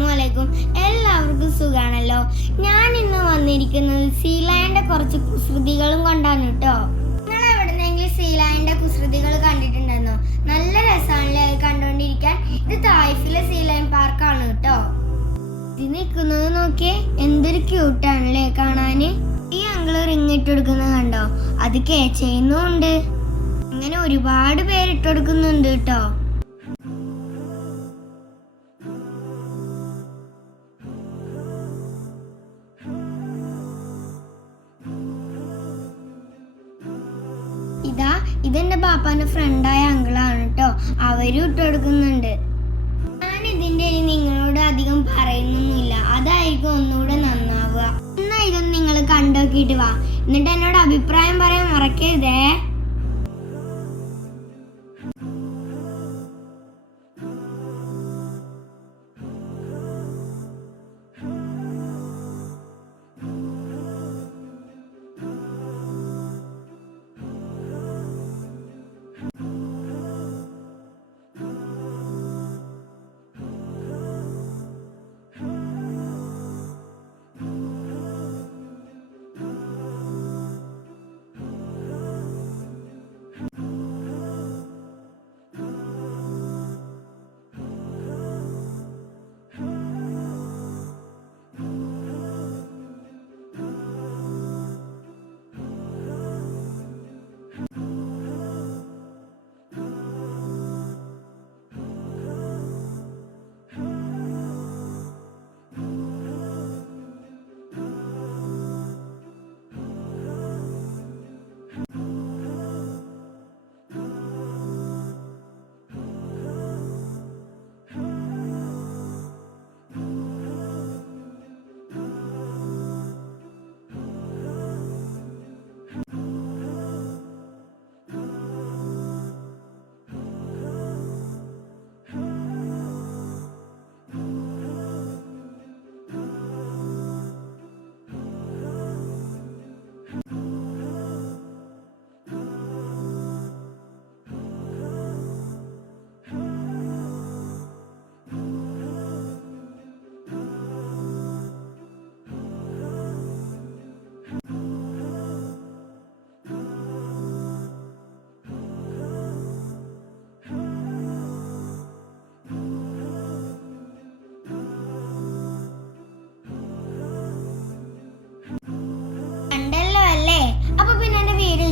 അസ്സലാമുഅലൈക്കും. എല്ലാവർക്കും സുഖാണല്ലോ. ഞാൻ ഇന്ന് വന്നിരിക്കുന്നത് സീലായന്റെ കുറച്ച് കുസൃതികളും കൊണ്ടാണ് കേട്ടോ. നിങ്ങൾ എവിടെന്നെങ്കിലും സീലായന്റെ കുസൃതികൾ കണ്ടിട്ടുണ്ടെന്നോ? നല്ല രസമാണല്ലേ അത് കണ്ടോണ്ടിരിക്കാൻ. ഇത് തായിഫിലെ സീലയൻ പാർക്കാണ് കേട്ടോ. ഇത് നിൽക്കുന്നത് നോക്കിയേ, എന്തൊരു ക്യൂട്ടാണല്ലേ കാണാന്. ഈ അങ്കിള് റിങ് ഇട്ടെടുക്കുന്നത് കണ്ടോ? അത് ചെയ്യുന്നുണ്ട്. അങ്ങനെ ഒരുപാട് പേരിട്ടെടുക്കുന്നുണ്ട് കേട്ടോ. ഇതെന്റെ ബാപ്പാന്റെ ഫ്രണ്ടായ അങ്കിളാണ് കേട്ടോ. അവരും ഇട്ടെടുക്കുന്നുണ്ട്. ഞാൻ ഇതിന്റെ നിങ്ങളോട് അധികം പറയുന്നൊന്നുമില്ല, അതായിരിക്കും ഒന്നുകൂടെ നന്നാവുക. എന്നാ ഇതൊന്നും നിങ്ങൾ കണ്ടോക്കിയിട്ട് വാ, എന്നിട്ട് എന്നോട് അഭിപ്രായം പറയാൻ മറക്കരുതേ.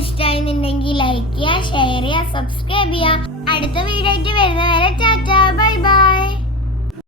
ഇഷ്ടമായിരുന്നുണ്ടെങ്കിൽ ലൈക്ക് ചെയ്യുക, ഷെയർ ചെയ്യുക, സബ്സ്ക്രൈബ് ചെയ്യുക. അടുത്ത വീഡിയോ ആയിട്ട് വരുന്നവരെ ടാറ്റാ, ബൈ ബൈ.